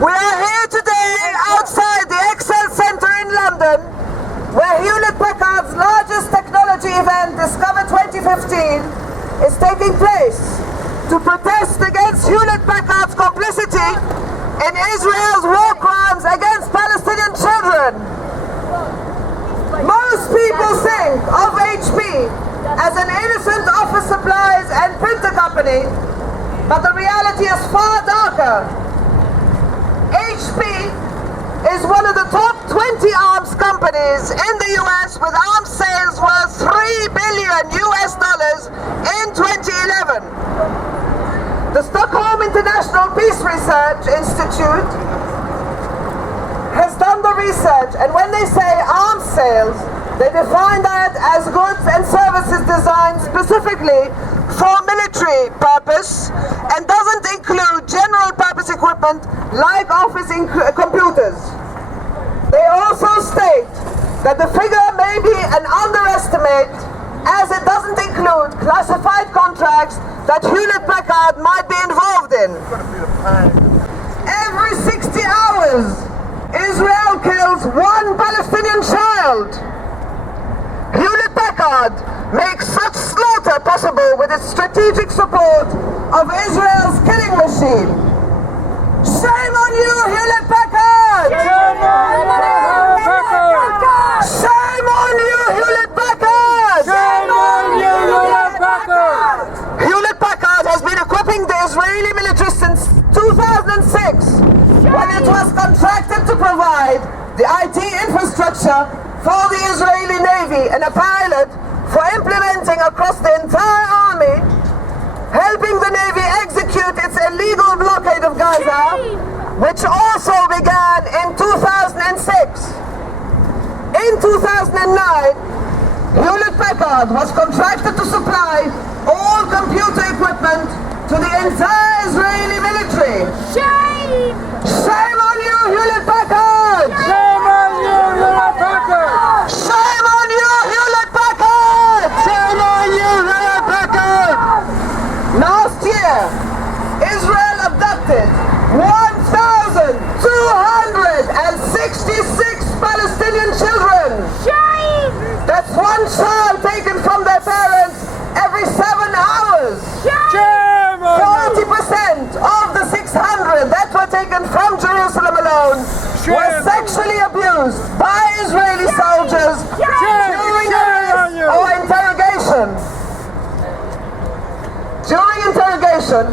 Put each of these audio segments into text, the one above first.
We are here today outside the Excel Centre in London, where Hewlett-Packard's largest technology event, Discover 2015, is taking place to protest against Hewlett-Packard's complicity in Israel's war crimes against Palestinian children. Most people think of HP as an innocent office supplies and printer company, but the reality is far darker. HP is one of the top 20 arms companies in the US, with arms sales worth $3 billion in 2011. The Stockholm International Peace Research Institute has done the research, and when they say arms sales, they define that as goods and services designed specifically for military purpose and doesn't include general purpose equipment like office computers. They also state that the figure may be an underestimate, as it doesn't include classified contracts that Hewlett-Packard might be involved in. Every 60 hours, Israel kills one Palestinian child. Hewlett-Packard makes such slaughter possible with its strategic support of Israel's killing machine. Shame on you, Hewlett-Packard! Shame on you, Hewlett-Packard! Shame on you, Hewlett-Packard! Shame on you, Hewlett-Packard! Hewlett-Packard has been equipping the Israeli military since 2006, when it was contracted to provide the IT infrastructure for the Israeli Navy and a pilot for implementing across the entire army, helping the Navy execute its illegal blockade of Gaza, which also began in 2006. In 2009, Hewlett-Packard was contracted to supply all computer equipment to the entire Israeli military. Shame! Shame on you, Hewlett-Packard! Shame on you, Hewlett-Packard! Shame on you, Hewlett-Packard! Shame on you, Hewlett-Packard! Last year, Israel abducted 1,266 Palestinian children. Shame! That's one child taken from their parents every 7 hours. Shame! 40% of the 600 that were taken from Jerusalem alone were sexually abused by Israeli soldiers during arrest or interrogation. During interrogation,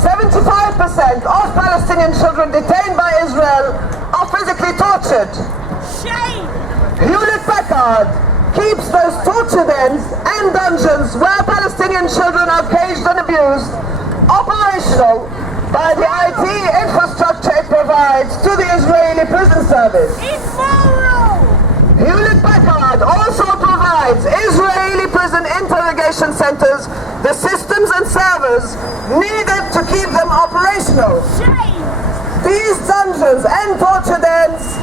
75% of Palestinian children detained by Israel are physically tortured. Shame! Hewlett-Packard keeps those torture dens and dungeons where Palestinian children are caged and abused operational by the IT infrastructure it provides to the Israeli prison service. Hewlett-Packard also provides Israeli prison interrogation centers the systems and servers needed to keep them operational. These dungeons and torture dens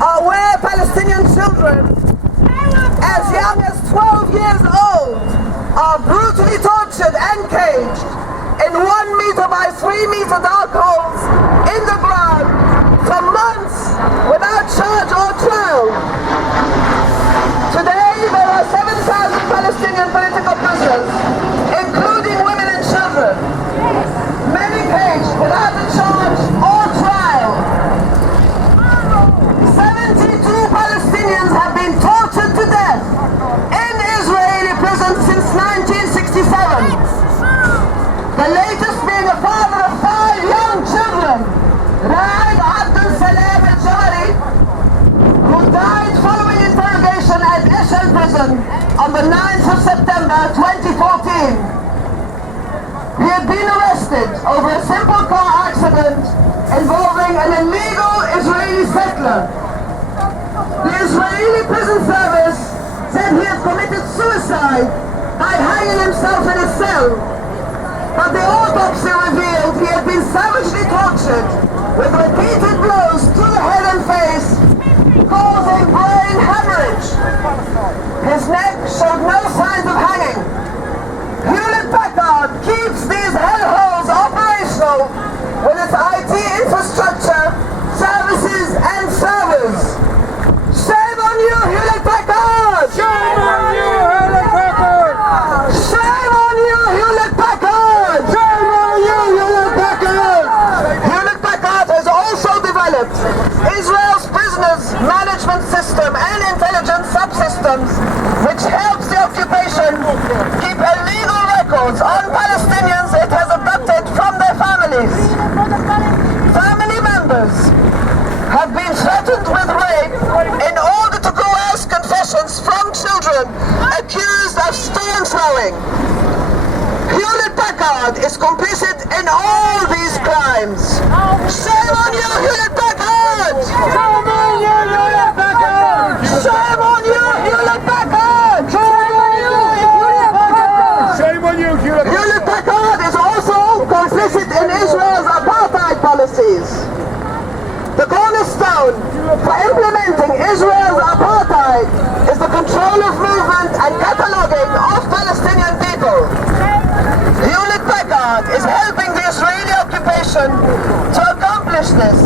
are where Palestinian children as young as 12 years old are brutally tortured and caged in 1 meter by 3 meter dark holes in the ground for months without charge or trial. Today there are 7,000 Palestinian political prisoners, including women and children, many caged without a charge or trial. 72 Palestinians have been tortured to death in Israeli prisons since 1967. The latest being a father of 5 young children, Raed Abdel Salem al-Jari, who died following interrogation at Eshel prison on the 9th of September 2014. He had been arrested over a simple car accident involving an illegal Israeli settler. The Israeli prison service said he had committed suicide by hanging himself in a cell. But the autopsy revealed he had been savagely tortured with repeated blows to the head and face, causing brain hemorrhage. His neck showed no signs of hanging. Hewlett-Packard keeps these hellholes operational with its IT infrastructure systems which helps the occupation keep illegal records on Palestinians it has abducted from their families. Family members have been threatened with rape in order to coerce confessions from children accused of stone throwing. Hewlett-Packard is complicit in all these crimes. Shame on you, Hewlett-Packard! Shame on you, Hewlett-Packard! Shame on you, Hewlett-Packard! Shame on you, Hewlett-Packard! Shame on you, Hewlett-Packard! Hewlett-Packard is also complicit in Israel's apartheid policies. The cornerstone for implementing Israel's apartheid is the control of movement and cataloguing of Palestinian people. Hewlett-Packard is helping the Israeli occupation to accomplish this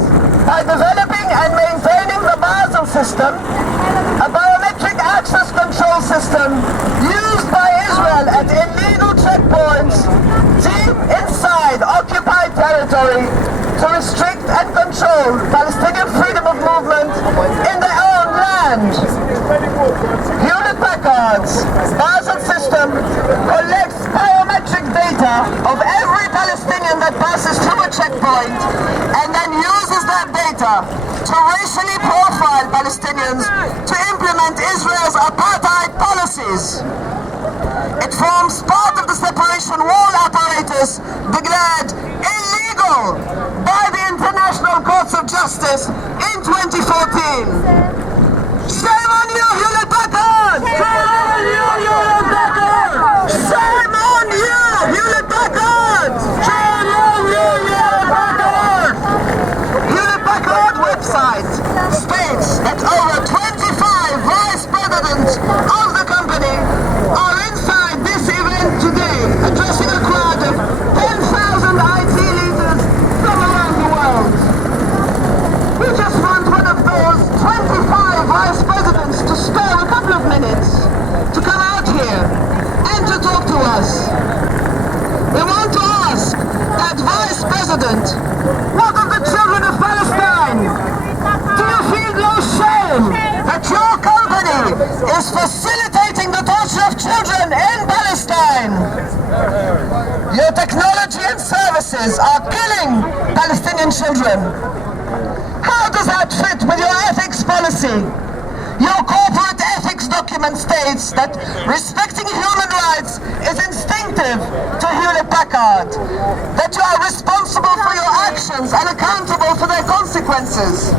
by developing and maintaining the Basel system, a biometric access control system used by Israel at illegal checkpoints deep inside occupied territory to restrict and control Palestinian freedom of movement in their own land. Hewlett-Packard's Basel system collects biometric data of every Palestinian that passes through a checkpoint and then uses that data to racially profile Palestinians to implement Israel's apartheid policies. It forms part of the separation wall apparatus declared illegal by the International Courts of Justice in 2014. Shame on you, Hewlett-Packard! Shame on you, Hewlett-Packard! Shame on you, Hewlett-Packard! Shame on you, Hewlett-Packard! Hewlett-Packard website states that over 25 vice presidents of the company are inside this event today, addressing a crowd of 10,000 IT leaders from around the world. We just want one of those 25 vice presidents to spare a couple of minutes to come out here and to talk to us. We want to ask that vice president, what of the children of Palestine? Do you feel no shame that your company is facilitating the torture of children in Palestine? Your technology and services are killing Palestinian children. How does that fit with your ethics policy? Your corporate ethics document states that respecting human rights is instinctive to Hewlett-Packard, that you are responsible for your actions and accountable for their consequences,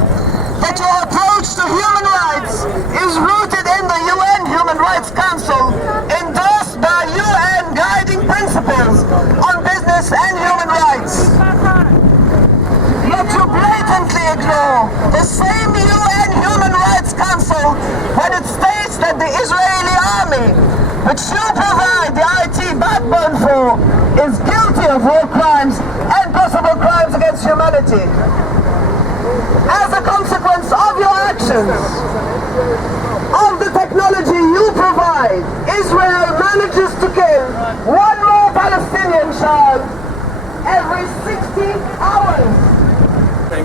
that your approach to human rights is rooted in the UN Human Rights Council, endorsed by UN guiding principles on business and human rights. Yet you blatantly ignore the same UN Human Rights Council when it states that the Israeli army, which you provide the IT backbone for, is guilty of war crimes and possible crimes against humanity. As a consequence of your actions, of the technology you provide, Israel manages to kill one more Palestinian child every 60 hours. You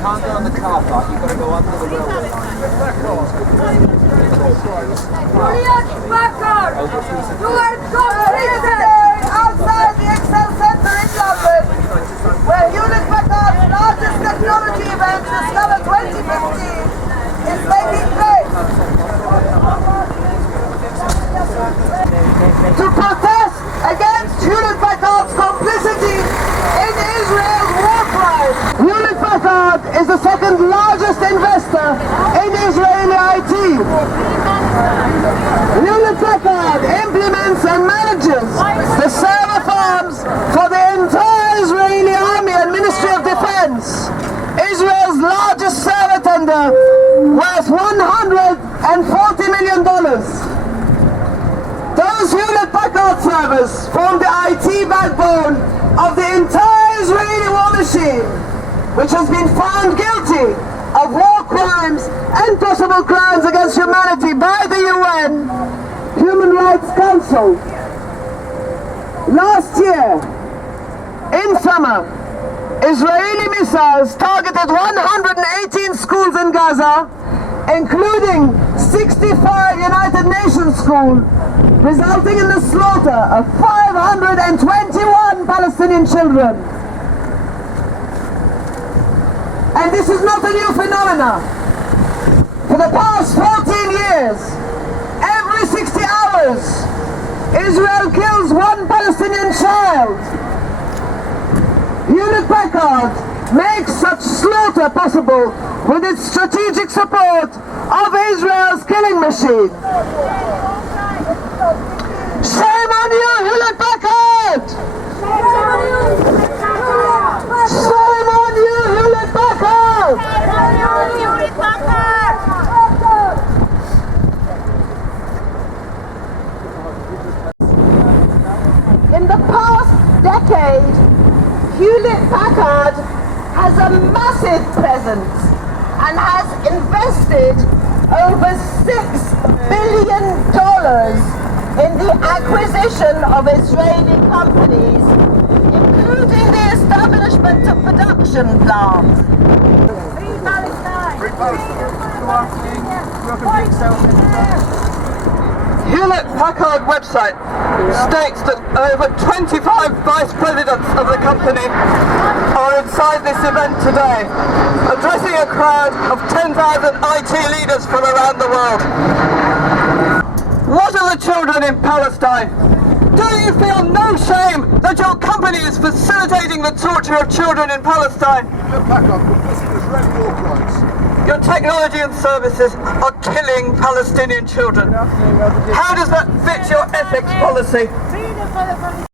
can't go on the car park, you've got to go under the railway line. Hewlett-Packard! You are complicit outside the Excel Center in London, where Hewlett-Packard's largest technology event, Discover 2015, is taking place. To protest against Hewlett-Packard's complicity in Israel's war crimes. Hewlett-Packard is the second largest investor in Israeli IT. Hewlett-Packard implements and manages the server farms for the entire Israeli Army and Ministry of Defense. Israel's largest server tender, worth $140 million. Those Hewlett-Packard servers form the IT backbone of the entire Israeli war machine, which has been found guilty of war crimes and possible crimes against humanity by the UN Human Rights Council. Last year, in summer, Israeli missiles targeted 118 schools in Gaza, including 65 United Nations schools, resulting in the slaughter of 521 Palestinian children. And this is not a new phenomenon. For the past 14 years, every 60 hours, Israel kills one Palestinian child. Hewlett-Packard makes such slaughter possible with its strategic support of Israel's killing machine. Shame on you, Hewlett-Packard! Shame on you, Hewlett-Packard! In the past decade, Hewlett-Packard has a massive presence and has invested over $6 billion in the acquisition of Israeli companies, including the establishment of production plants. Free Palestine! Free Palestine! Hewlett-Packard website states that over 25 vice presidents of the company are inside this event today, addressing a crowd of 10,000 IT leaders from around the world. What are the children in Palestine? Do you feel no shame that your company is facilitating the torture of children in Palestine? Hewlett-Packard complicit in Israeli war crimes. Your technology and services are killing Palestinian children. How does that fit your ethics policy? Freedom for the